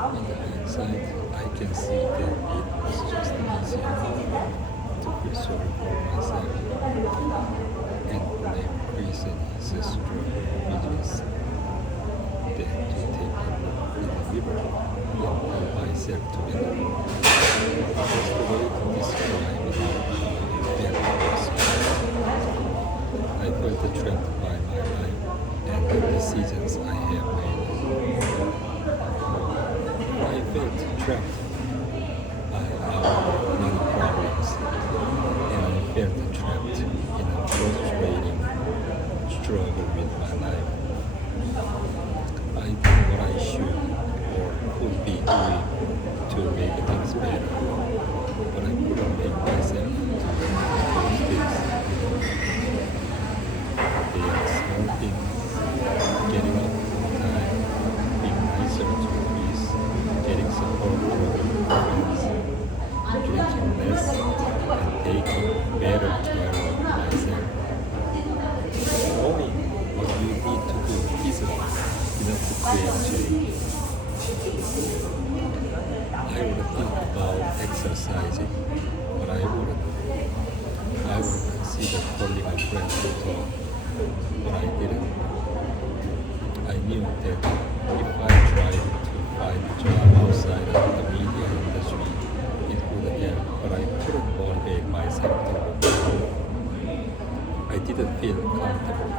In hindsight, I can see that it was just easier to feel sorry for myself and blame Chris and his struggle business than to take a walk in the river and pull myself together. That's the way to describe it I felt trapped by my life and the decisions I have made. I felt trapped by our many problems, and I felt trapped in a frustrating struggle with my life. I did what I should or could be doing to make things better, but I couldn't make myself do those things. They are small things, getting up on time, being nicer to Chris, getting support from friends, drinking less, and taking better care of myself. Knowing what you need to do isn't enough to create change. I would think about exercising, but I wouldn't. I would consider calling a friend to talk, but I didn't. I knew that if I tried to find a job outside of the media industry, it would help, but I couldn't motivate myself to. I didn't feel comfortable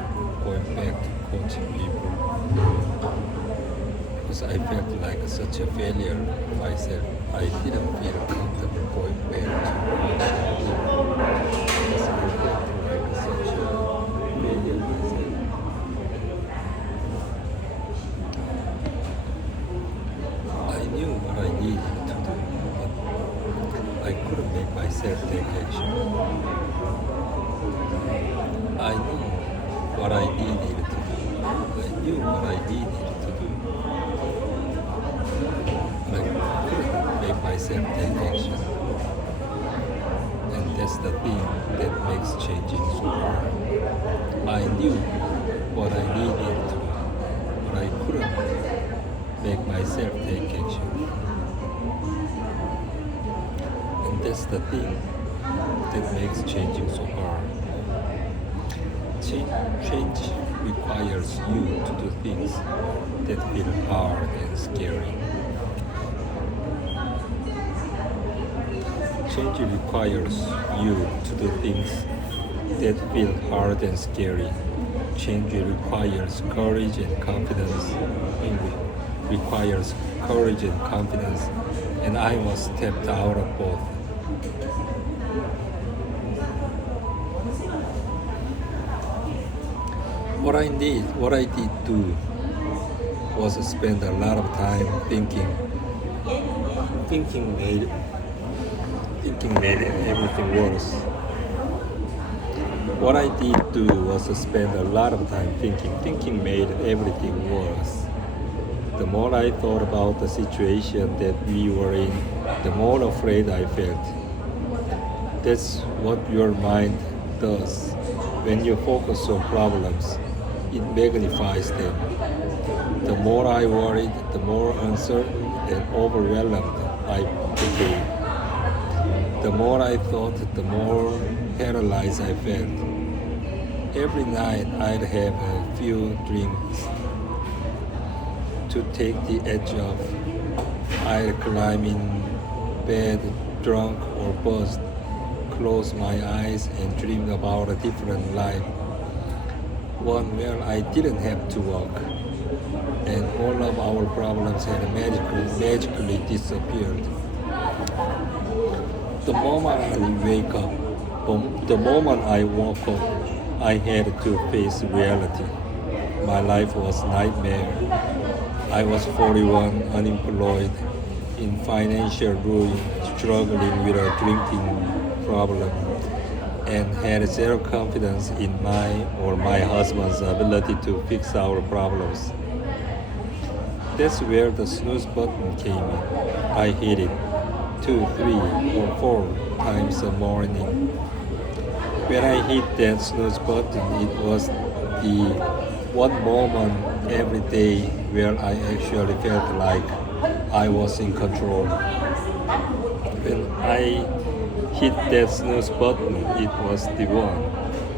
going back to coaching people because I felt like such a failure myself. I didn't feel comfortable going back to coaching people because I felt like such a failure myself. I knew what I needed to do, but I couldn't make myself take action. I knew what I needed to do. I knew what I needed to do, but I couldn't make myself take action. And that's the thing that makes changing so hard. I knew what I needed to do, but I couldn't make myself take action. And that's the thing that makes changing so hard. Change requires you to do things that feel hard and scary. Change requires you to do things that feel hard and scary. Change requires courage and confidence. It requires courage and confidence, and I was stepped out of both. What I did do was spend a lot of time thinking. Thinking made everything worse. What I did do was spend a lot of time thinking. Thinking made everything worse. The more I thought about the situation that we were in, the more afraid I felt. That's what your mind does. When you focus on problems, it magnifies them. The more I worried, the more uncertain and overwhelmed I became. The more I thought, the more paralyzed I felt. Every night I'd have a few drinks to take the edge off. I'd climb in bed, drunk or buzzed, close my eyes and dream about a different life. One where I didn't have to work, and all of our problems had magically disappeared. The moment I woke up, I had to face reality. My life was a nightmare. I was 41, unemployed, in financial ruin, struggling with a drinking problem, and had zero confidence in my husband's ability to fix our problems. That's where the snooze button came in. I hit it 2, 3, or 4 times a morning. When I hit that snooze button, it was the one moment every day where I actually felt like I was in control. When I hit that snooze button, it was the one.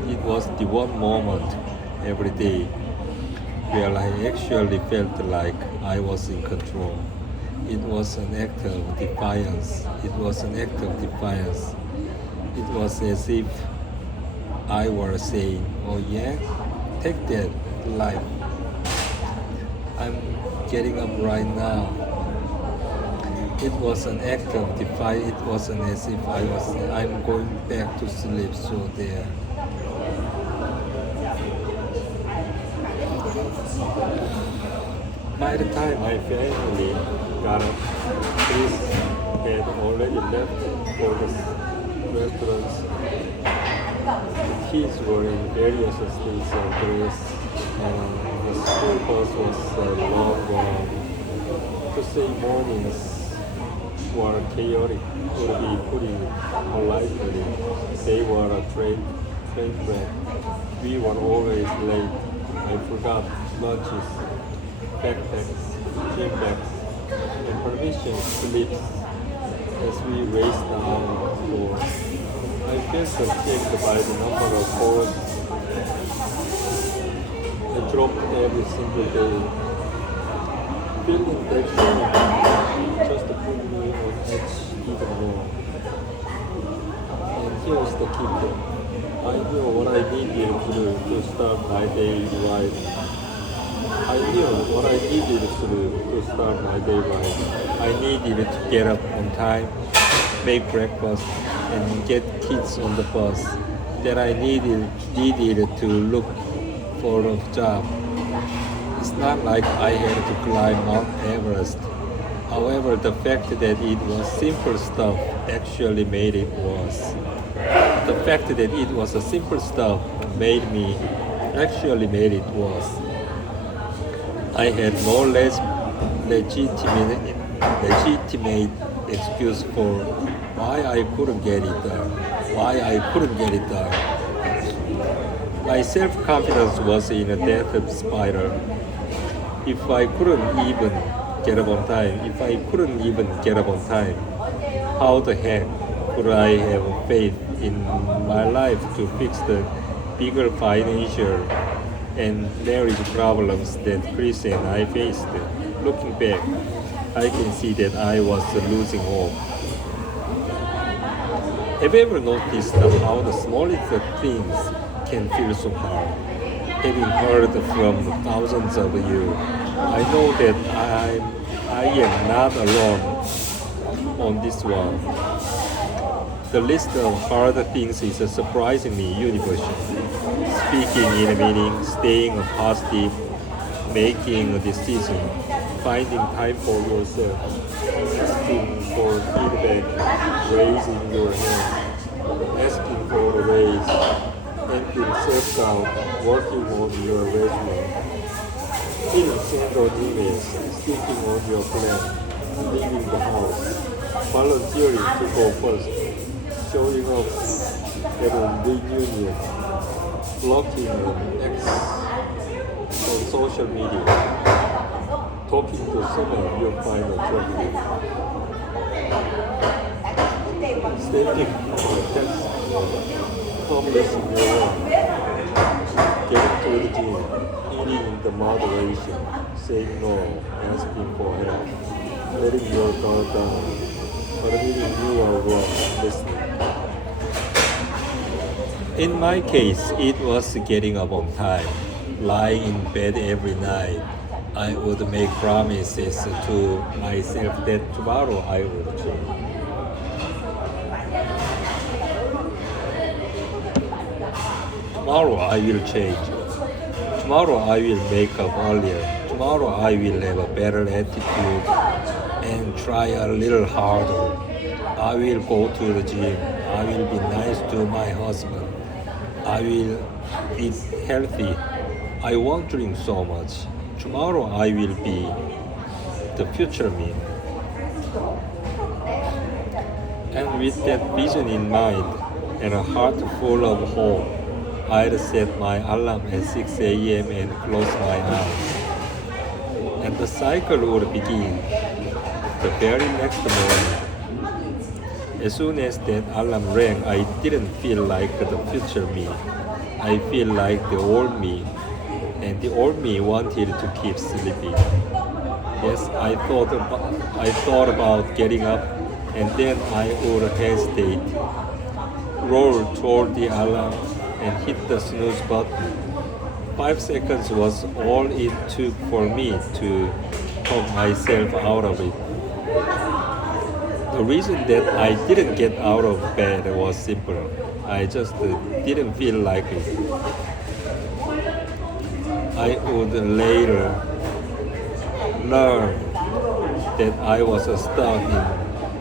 It was the one moment every day where I actually felt like I was in control. It was an act of defiance. It was an act of defiance. It was as if I were saying, oh yeah, take that life. I'm getting up right now. It was an act of defiance. It wasn't as if I was saying, I'm going back to sleep, so there. By the time my family got up, Chris had already left for the restaurants. The kids were in various states of grace, and the school bus was long gone. To say mornings were chaotic would be putting it politely. They were a train wreck. We were always late. I forgot lunches, backpacks, gym bags, and permission slips as we raced down the floor. I felt ashamed by the number of calls I dropped every single day. Feeling that shame just put me on edge even more. And here's the kicker. I knew what I needed to do to start my day right. I knew what I needed to do to start my day right. I needed to get up on time, make breakfast, and get kids on the bus. That I needed to look for a job. It's not like I had to climb Mount Everest. However, the fact that it was simple stuff actually made it worse. The fact that it was a simple stuff actually made it worse. I had no less legitimate excuse for why I couldn't get it done. My self-confidence was in a death spiral. If I couldn't even get up on time, how the heck could I have faith in my life to fix the bigger financial and marriage problems that Chris and I faced? Looking back, I can see that I was losing hope. Have you ever noticed how the smallest things can feel so hard? Having heard from thousands of you, I know that I am not alone on this one. The list of hard things is surprisingly universal. Speaking in a meeting, staying positive, making a decision, finding time for yourself, asking for feedback, raising your hand, asking for a raise, emptying self-doubt, working on your resume, sending out emails, sticking on your plan, leaving the house, volunteering to go first, showing up at a reunion, blocking an ex on social media, talking to someone you find attractive, standing on a test, homeless in your room, getting to the gym, eating the moderation, saying no, asking for help, letting your guard down, admitting you are wrong, listening. In my case, it was getting up on time, lying in bed every night. I would make promises to myself that tomorrow I will change. Tomorrow I will change. Tomorrow I will wake up earlier. Tomorrow I will have a better attitude and try a little harder. I will go to the gym. I will be nice to my husband. I will eat healthy. I won't drink so much. Tomorrow I will be the future me. And with that vision in mind and a heart full of hope, I'd set my alarm at 6 a.m. and close my eyes. And the cycle would begin the very next morning. As soon as that alarm rang, I didn't feel like the future me. I feel like the old me. And the old me wanted to keep sleeping. Yes, I thought about getting up, and then I would hesitate, roll toward the alarm, and hit the snooze button. 5 seconds was all it took for me to talk myself out of it. The reason that I didn't get out of bed was simple. I just didn't feel like it. I would later learn that I was stuck in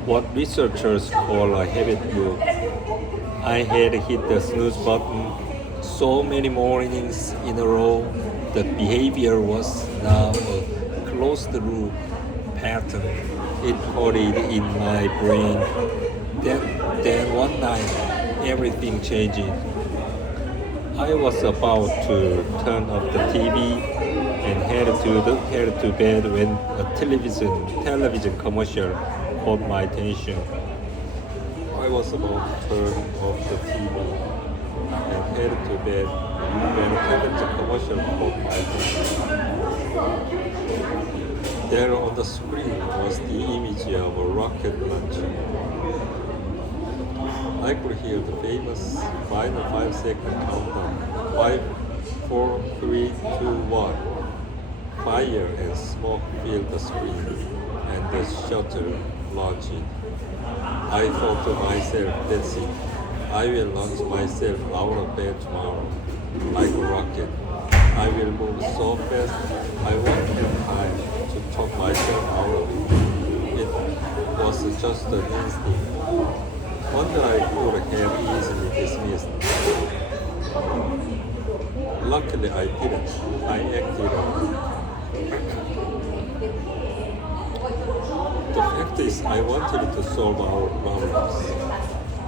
what researchers call a habit loop. I had hit the snooze button so many mornings in a row. The behavior was now a closed loop pattern. It coded in my brain. Then one night, everything changed. I was about to turn off the TV and head to bed when a television commercial caught my attention. I was about to turn off the TV and head to bed when a television commercial caught my attention. There on the screen was the image of a rocket launcher. I could hear the famous final 5-second countdown. 5, 4, 3, 2, 1. Fire and smoke filled the screen, and the shuttle launched. I thought to myself, that's it. I will launch myself out of bed tomorrow, like a rocket. I will move so fast, I won't have time to talk myself out of it. It was just an instinct. One that I could have easily dismissed. Luckily I didn't. I acted on it. The fact is, I wanted to solve our problems.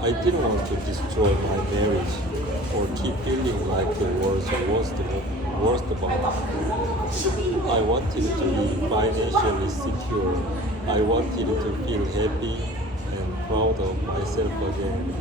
I didn't want to destroy my marriage or keep feeling like the world's worst about it. I wanted to be financially secure. I wanted to feel happy and proud of myself again.